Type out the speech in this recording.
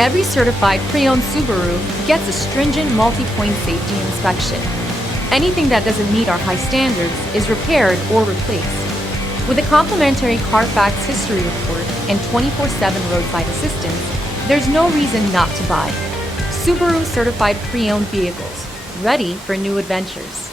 Every certified pre-owned Subaru gets a stringent multi-point safety inspection. Anything that doesn't meet our high standards is repaired or replaced. With a complimentary Carfax history report and 24/7 roadside assistance, there's no reason not to buy. Subaru certified pre-owned vehicles, ready for new adventures.